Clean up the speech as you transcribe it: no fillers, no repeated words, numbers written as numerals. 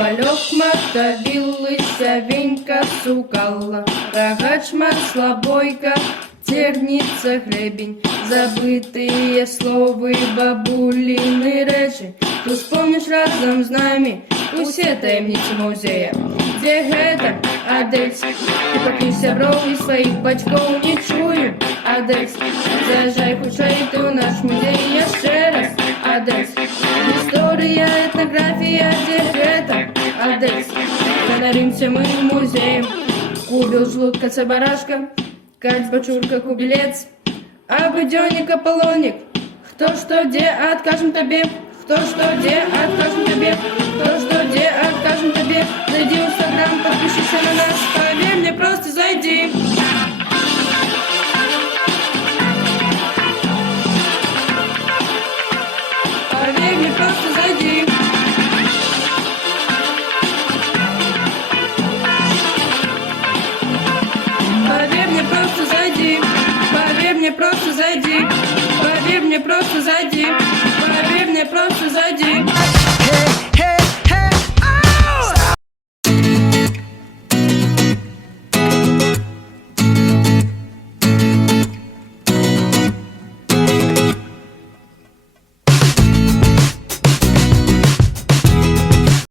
Вальок мотовилася, венька сукала, рогач маслобойка, терница гребень, забытые словы бабулины речи. Ты вспомнишь разом з нами усе таємниці музея. Де гэта, Адельс? Ты пакіся броў і сваіх бацькоў не чую, Адельс. Заязджай хутчэй ты ў наш музей яшчэ раз, Адельс. Гісторыя, этнаграфія, дзе гэта, Адельс. Ганарымся мы музеем. Кубел, жлудка, цабарашка, каць, бачурка, кубелец, а будённік, аполлонік. Хто што дзе, адкажем табе, хто што дзе, адкажем